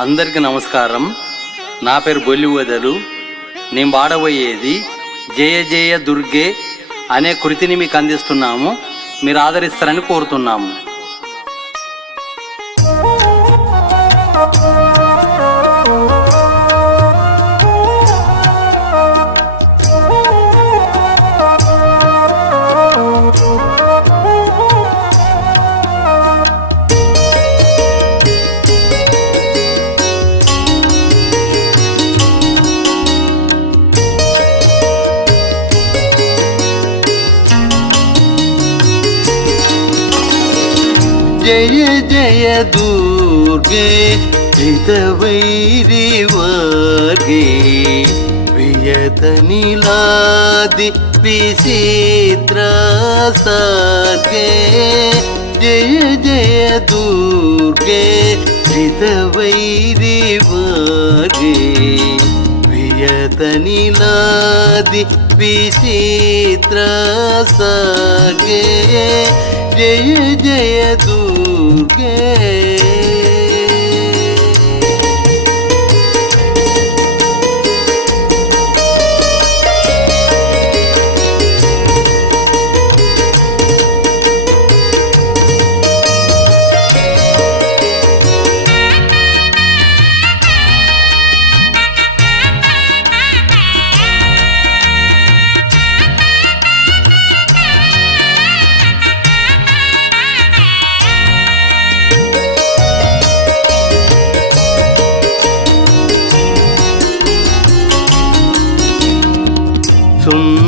అందరికీ నమస్కారం. నా పేరు బొల్లి వదలు. నేను పాడబోయేది జయ జయ దుర్గే అనే కృతిని మీకు అందిస్తున్నాము. మీరు ఆదరిస్తారని కోరుతున్నాము. జయ జయ దుర్గే జితవైరి వర్గే వియతనిలాది విచిత్ర సార్గే జయ జయ దుర్గే జితవైరి వర్గే వియతనిలాది విచిత్ర సార్గే జయ జయ దుర్గే.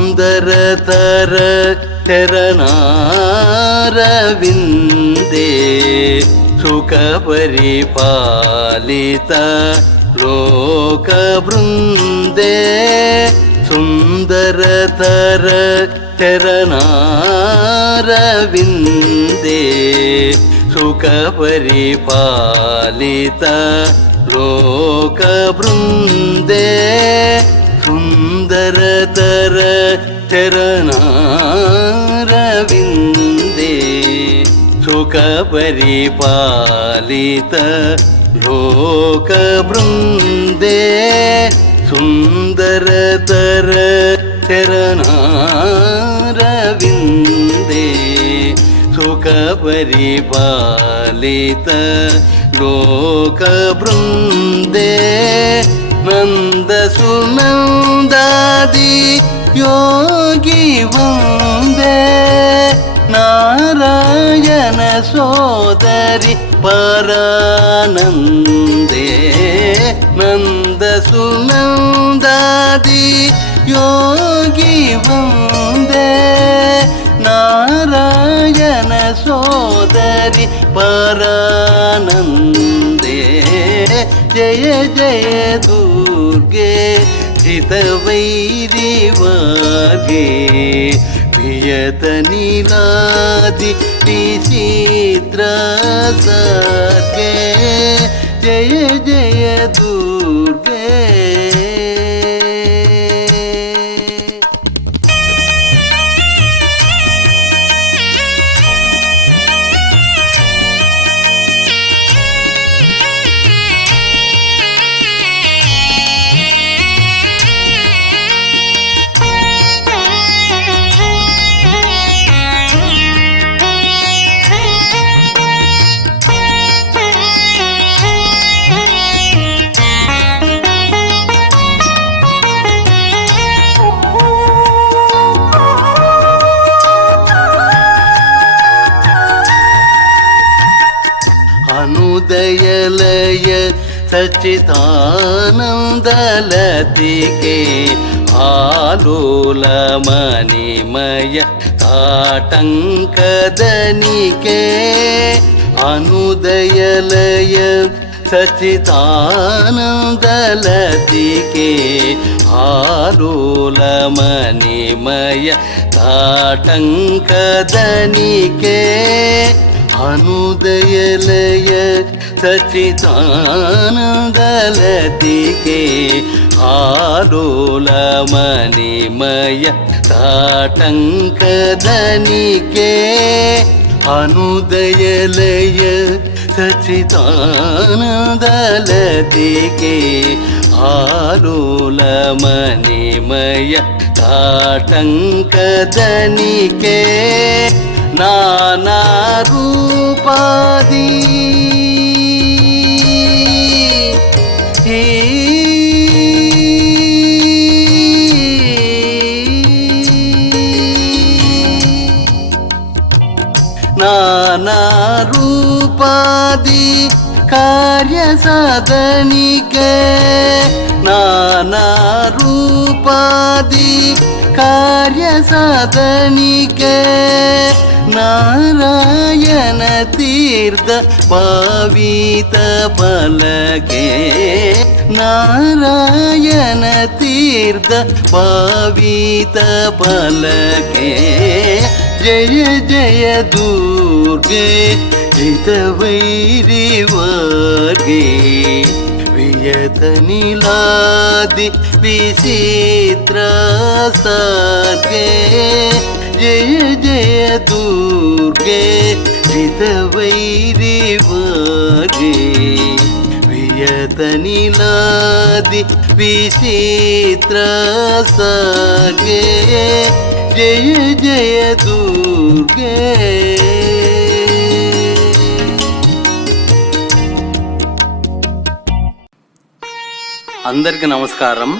సుందరతర చరణారవిందే సుఖ పరిపాలిత లోక బృందే సుందరతర చరణారవిందే సుఖ పరిపాలిత లోక బృందే సుందరతర చరణారవిందే సుఖ పరిపాలిత లోక బృందే సుందరతర చరణారవిందే సుఖ పరిపాలిత లోక బృందే నంద సునందాది ಯೋಗಿ ವಂದೇ ನಾರಾಯಣ ಸೋದರಿ ಪರಾನಂದೇ ನಂದ ಸುನಂದಾದಿ ಯೋಗಿ ವಂದೇ ನಾರಾಯಣ ಸೋದರಿ ಪರಾನಂದೇ ಜಯ ಜಯ ದುರ್ಗೆ ಜಿತವೈರಿ వర్గే వియతనిలాది విచిత్ర సార్గే జయ జయ దుర్గే. అనుదయలయ సచ్చిదానందలతికే ఆలోలమణిమయ ఆటంకదనికే అనుదయలయ సచ్చిదానందలతికే ఆలోలమణిమయ ఆటంకదనికే అనుదయలయ సచ్చిదానందలతికే ఆలోలమణిమయ తాటంకదనికే అనుదయలయ సచిదానందలతికే ఆలోలమణిమయ కాటంకదనికే నానా రూపాది నానా రూపాది కార్య సాధనికే నానా రూపాది కార్య సాధనికే నారాయణ తీర్థ పావిత పలకే నారాయణ తీర్థ పావిత పలకే జయ జయ దుర్గే జితవైరి వర్గే వియతనిలాది విచిత్ర సాగే జయ జయ దుర్గే జితవైరి వర్గే వియతనిలాది విచిత్ర సాగే జయ జయ దుర్గే. అందరికీ నమస్కారం.